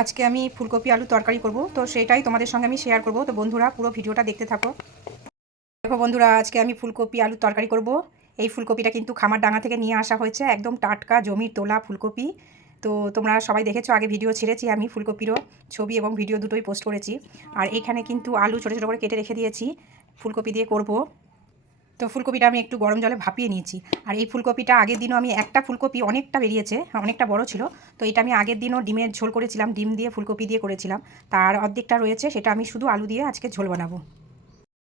আজকে আমি ফুলকপি আলু তরকারি করব, তো সেটাই তোমাদের সঙ্গে আমি শেয়ার করব। তো বন্ধুরা পুরো ভিডিওটা দেখতে থাকো। দেখো বন্ধুরা, আজকে আমি ফুলকপি আলু তরকারি করব। এই ফুলকপিটা কিন্তু খামারডাঙ্গা থেকে নিয়ে আসা হয়েছে, একদম টাটকা জমির তোলা ফুলকপি। তো তোমরা সবাই দেখেছো, আগে ভিডিও ছেড়েছি আমি ফুলকপিরও ছবি এবং ভিডিও দুটোই পোস্ট করেছি। আর এখানে কিন্তু আলু ছোটো ছোটো করে কেটে রেখে দিয়েছি, ফুলকপি দিয়ে করব। তো ফুলকপিটা আমি একটু গরম জলে ভাপিয়ে নিয়েছি। আর এই ফুলকপিটা আগের দিনও আমি একটা ফুলকপি অনেকটা বেরিয়েছে, অনেকটা বড় ছিল। তো এটা আমি আগের দিনও ডিমের ঝোল করেছিলাম, ডিম দিয়ে ফুলকপি দিয়ে করেছিলাম। তার অর্ধেকটা রয়েছে, সেটা আমি শুধু আলু দিয়ে আজকে ঝোল বানাবো।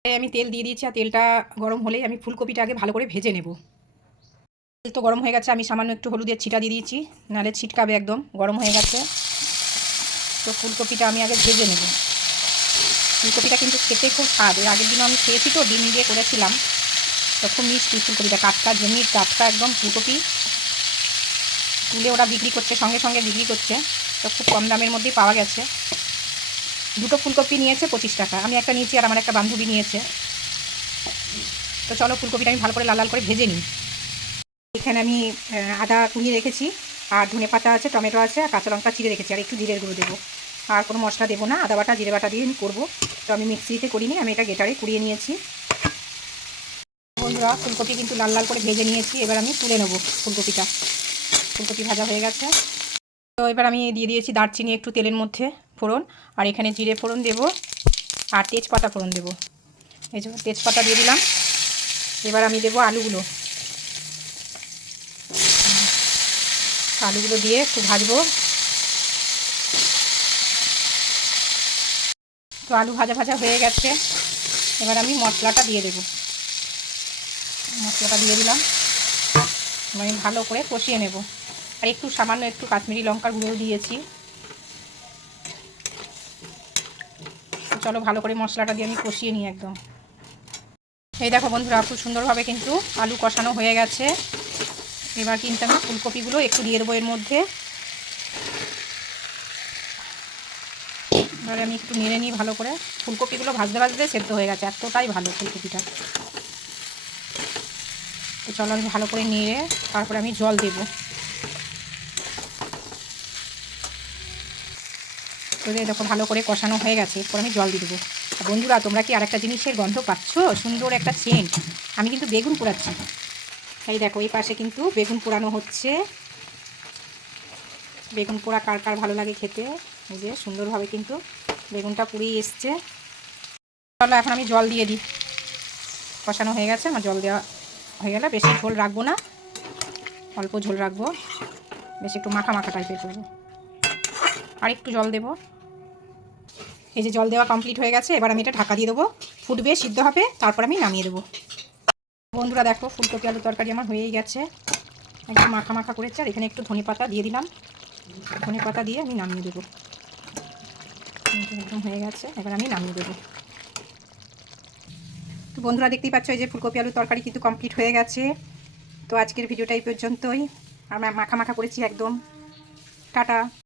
আমি তেল দিয়ে দিয়েছি, আর তেলটা গরম হলেই আমি ফুলকপিটা আগে ভালো করে ভেজে নেব। তেল তো গরম হয়ে গেছে, আমি সামান্য একটু হলুদের ছিটা দিয়ে দিয়েছি, নাহলে ছিটকাবে। একদম গরম হয়ে গেছে। তো ফুলকপিটা আমি আগে ভেজে নেব। ফুলকপিটা কিন্তু খেতে খুব স্বাদ, এর আগের দিনও আমি খেয়েছি, তো ডিম দিয়ে করেছিলাম। তো খুব মিষ্টি ফুলকপিটা, টাটকা জমির টাটকা একদম ফুলকপি। তুলে ওরা বিক্রি করছে, সঙ্গে সঙ্গে বিক্রি করছে। তো খুব কম দামের মধ্যেই পাওয়া গেছে। দুটো ফুলকপি নিয়েছে 25 টাকা, আমি একটা নিয়েছি আর আমার একটা বান্ধবী নিয়েছে। তো চলো ফুলকপিটা আমি ভালো করে লাল লাল করে ভেজে নিই। এখানে আমি আদা কুড়িয়ে রেখেছি, আর ধনে পাতা আছে, টমেটো আছে, আর কাঁচা লঙ্কা চিড়ে রেখেছি, আর একটু জিরের গুঁড়ো দেবো। আর কোনো মশলা দেবো না, আদা বাটা জিরে বাটা দিয়ে আমি করবো। তো আমি মিক্সিতে করিনি, আমি এটা গ্রেটারে কুড়িয়ে নিয়েছি। বন্ধুরা ফুলকপি কিন্তু লাল লাল করে ভেজে নিয়েছি, এবার আমি তুলে নেবো ফুলকপিটা। ফুলকপি ভাজা হয়ে গেছে। তো এবার আমি দিয়ে দিয়েছি দারচিনি একটু তেলের মধ্যে ফোড়ন, আর এখানে জিরে ফোড়ন দেবো, আর তেজপাতা ফোড়ন দেবো। এই যে তেজপাতা দিয়ে দিলাম। এবার আমি দেবো আলুগুলো। আলুগুলো দিয়ে একটু ভাজবো। তো আলু ভাজা ভাজা হয়ে গেছে, এবার আমি মশলাটা দিয়ে দেবো। মশলাটা দিয়ে দিলাম, আমি ভালো করে কষিয়ে নেব। আর একটু সামান্য একটু কাশ্মীরি লঙ্কার গুঁড়ো দিয়েছি। চলো ভালো করে মশলাটা দিয়ে আমি কষিয়ে নিই একদম। এই দেখো বন্ধুরা, খুব সুন্দরভাবে কিন্তু আলু কষানো হয়ে গেছে। এবার কিন্তু আমি ফুলকপিগুলো একটু দিয়ে দেবো এর মধ্যে। এবারে আমি একটু নেড়ে নিই ভালো করে। ফুলকপিগুলো ভাজতে ভাজতে সেদ্ধ হয়ে গেছে, এতটাই ভালো ফুলকপিটা। তো চলো আমি ভালো করে নেড়ে তারপরে আমি জল দেবো। তো দেখো ভালো করে কষানো হয়ে গেছে, এরপর আমি জল দিয়ে দেবো। বন্ধুরা তোমরা কি আরেকটা জিনিসের গন্ধ পাচ্ছ? সুন্দর একটা সেন্ট। আমি কিন্তু বেগুন পোড়াচ্ছি। এই দেখো এই পাশে কিন্তু বেগুন পোড়ানো হচ্ছে। বেগুন পোড়া কার কার ভালো লাগে খেতে। এই যে সুন্দরভাবে কিন্তু বেগুনটা পুড়িয়ে এসছে। চলো এখন আমি জল দিয়ে দিই। কষানো হয়ে গেছে, আমার জল দেওয়া হয়ে গেলে বেশি ঝোল রাখবো না, অল্প ঝোল রাখবো। বেশি একটু মাখা মাখা টাইপের করবো। আর একটু জল দেবো। এই যে জল দেওয়া কমপ্লিট হয়ে গেছে, এবার আমি এটা ঢাকা দিয়ে দেবো। ফুটবে, সিদ্ধ হবে, তারপর আমি নামিয়ে দেবো। বন্ধুরা দেখো ফুলকপি আলু তরকারি আমার হয়েই গেছে, একটু মাখা মাখা করেছে। আর এখানে একটু ধনে পাতা দিয়ে দিলাম, ধনে পাতা দিয়ে আমি নামিয়ে দেবো। একদম হয়ে গেছে, এবার আমি নামিয়ে দেবো। তো বন্ধুরা দেখতেই পাচ্ছ, এই যে ফুলকপি আলু তরকারি কিন্তু কমপ্লিট হয়ে গেছে। তো আজকের ভিডিওটা এই পর্যন্তই। আমরা মাখা মাখা করেছি একদম। টাটা।